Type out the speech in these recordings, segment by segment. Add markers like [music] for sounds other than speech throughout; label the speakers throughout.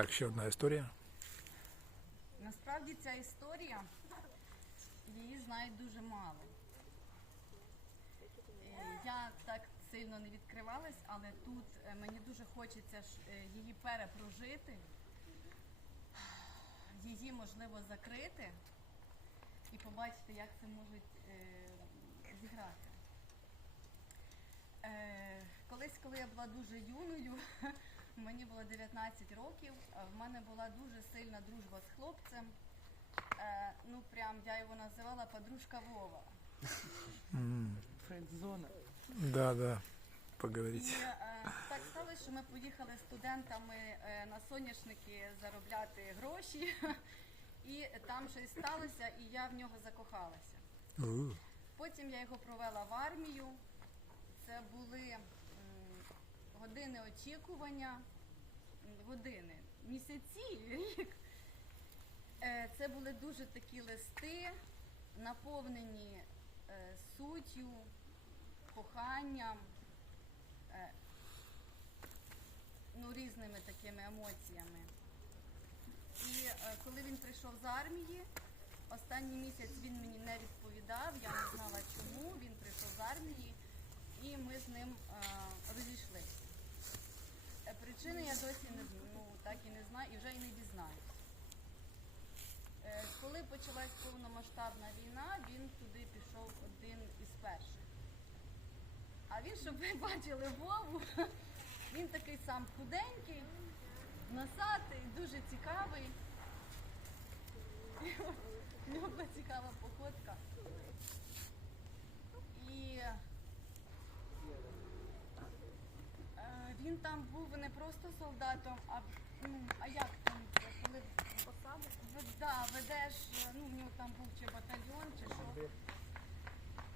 Speaker 1: Так, ще одна історія.
Speaker 2: Насправді ця історія, її знають дуже мало. Е, Я так сильно не відкривалась, але тут е, мені дуже хочеться е, її перепрожити, її можливо закрити і побачити, як це можуть зіграти. Колись, коли я була дуже юною, [laughs] мені було 19 років, а в мене була дуже сильна дружба з хлопцем. Е, ну прям я його називала подружка Вова.
Speaker 3: Френдзона.
Speaker 1: Да, да. І е,
Speaker 2: так сталося, що ми поїхали студентами е, на соняшники заробляти гроші, і там щось сталося, і я в нього закохалася. Потім я його провела в армію. Це були години очікування, години, місяці, [laughs] рік. Е, Це були дуже такі листи, наповнені е, суттю, коханням, е, ну, різними такими емоціями. І коли він прийшов з армії, останній місяць він мені не відповідав, я не знала чому. Він прийшов з армії, і ми з ним розійшлися. Е, Причини я досі не ну, так і не знаю, і вже і не дізнаюсь. Е, Коли почалась повномасштабна війна, він туди пішов один із перших. А він, щоб ви [laughs] бачили Вову, [laughs] він такий сам худенький, носатий, дуже цікавий. [laughs] У цікава походка. І е, він там був не просто солдатом, а, ну, а як там, коли посаду? Да, ведеш, е, ну, в нього там був чи батальйон, чи що.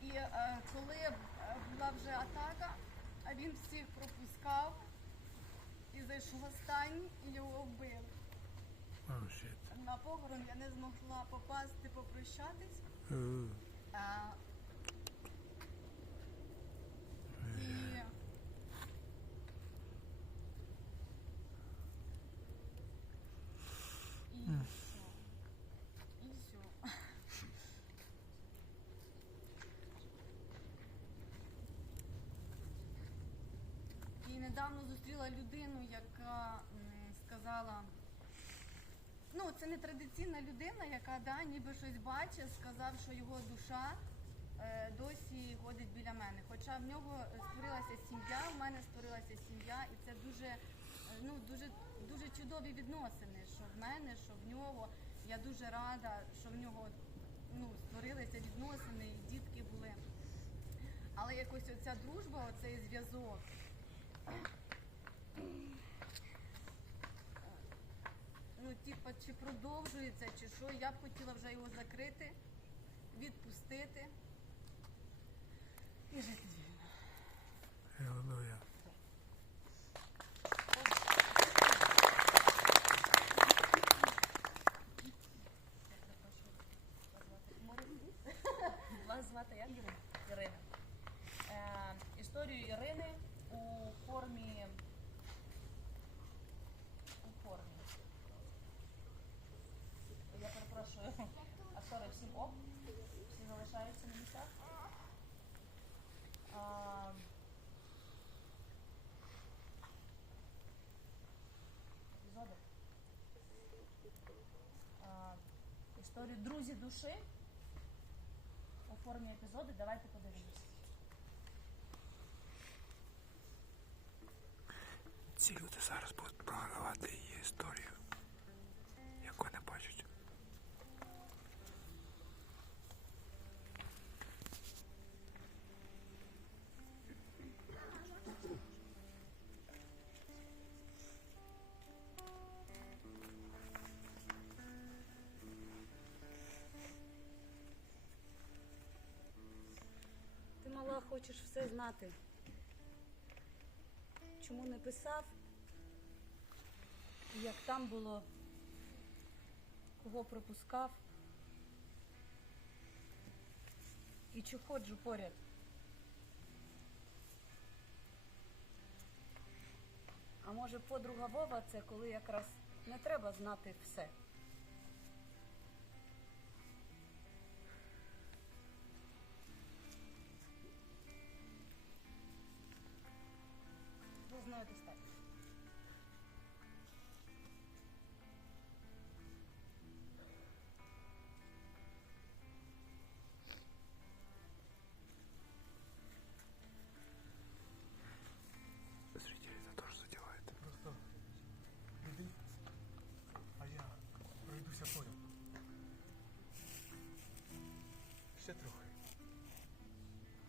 Speaker 2: І е, коли е, була вже атака, а він всіх пропускав і зайшов останній і його вбили. О, shit. На похорон я не змогла попасти, попрощатись. У, А, і і все. І все. І недавно зустріла людину, яка сказала, ну це не традиційна людина, яка да, ніби щось бачить, сказав, що його душа е, досі ходить біля мене. Хоча в нього створилася сім'я, в мене створилася сім'я, і це дуже, е, ну, дуже, дуже чудові відносини, що в мене, що в нього. Я дуже рада, що в нього ну, створилися відносини, і дітки були. Але якось оця дружба, оцей зв'язок. Ну, типа, чи продовжується, чи що, я б хотіла вже його закрити, відпустити і жити вільно. Аллилуйя. Вас звати як? Ірина. Е, історію Ірини у формі. У формі. Я перепрошую. Актори всім оп. Всі залишаються на місцях. Епізоди. Історію Друзі душі у формі епізоду. Давайте подивимось.
Speaker 1: Ці люди зараз будуть програвати її історію,
Speaker 2: хочеш все знати. Чому не писав? Як там було? Кого пропускав? І чи ходжу поряд? А може подруга Вова це коли якраз Не треба знати все.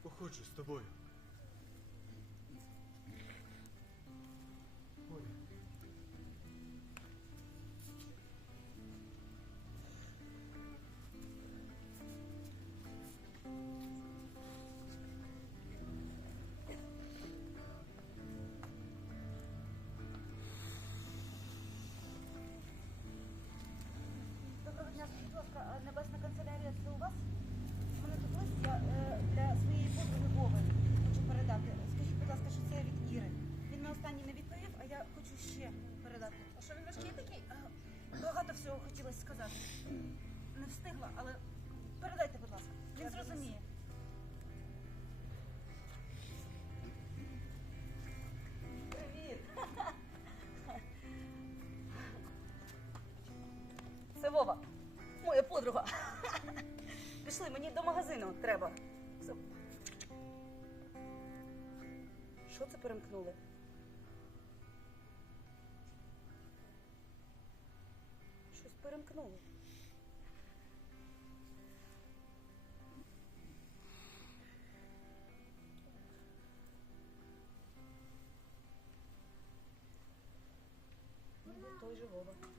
Speaker 4: Походжу з тобою.
Speaker 2: Всього хотілося сказати. Не встигла, але передайте, будь ласка. Він зрозуміє. Привіт! [laughs] Це Вова, моя подруга. Пішли, мені до магазину треба. Що це перемкнули? Перемкнули. Мабуть, той же Вова.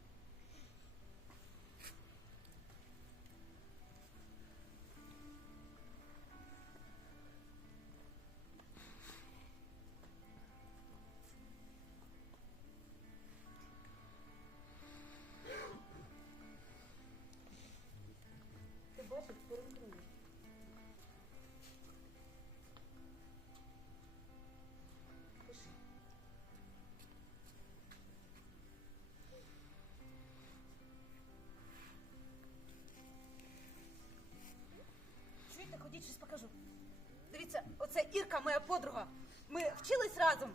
Speaker 2: Моя подруга. Ми вчились разом.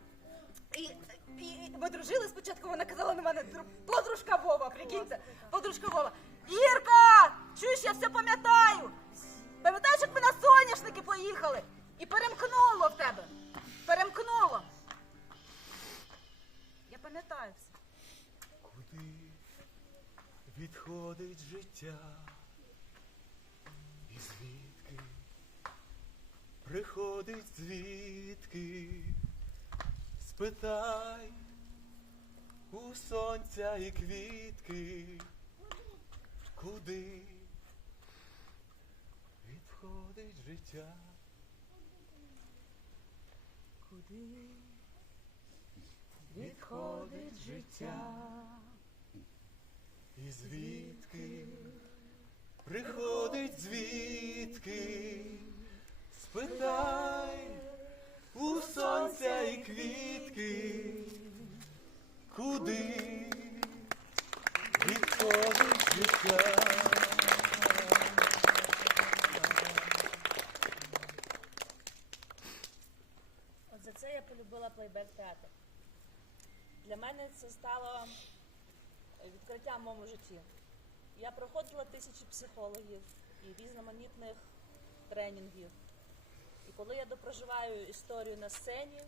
Speaker 2: І, і, і ми дружили спочатку, вона казала на мене подружка Вова, прикиньте, подружка Вова. Ірка! Чуєш, я все пам'ятаю. Пам'ятаєш, як ми на соняшники поїхали? І перемкнуло в тебе. Перемкнуло. Я пам'ятаю все.
Speaker 5: Куди відходить життя? І звідки приходить звідки? Спитай у сонця і квітки, куди відходить життя?
Speaker 6: Куди відходить життя? І звідки приходить звідки? Спитай у сонця і квітки, куди відходить життя?
Speaker 2: От за це я полюбила плейбек театр. Для мене це стало відкриттям в моєму житті. Я проходила тисячі психологів і різноманітних тренінгів. І коли я допроживаю історію на сцені,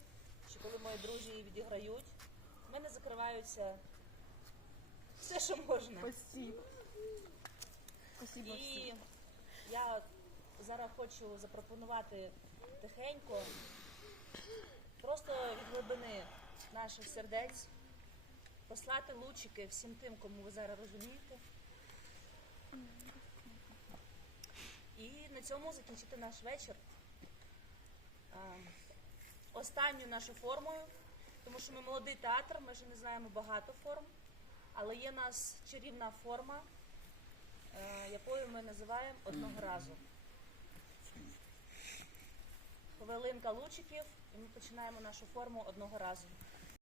Speaker 2: чи коли мої друзі її відіграють, в мене закриваються все, що можна.
Speaker 7: Спасибо.
Speaker 2: Спасибо І я зараз хочу запропонувати тихенько, просто від глибини наших сердець, послати лучики всім тим, кому ви зараз розумієте. І на цьому закінчити наш вечір. А, Останню нашу формою, тому що ми молодий театр, ми ще не знаємо багато форм, але є нас чарівна форма, е, якою ми називаємо одного разу. Хвилинка лучиків, і ми починаємо нашу форму одного разу.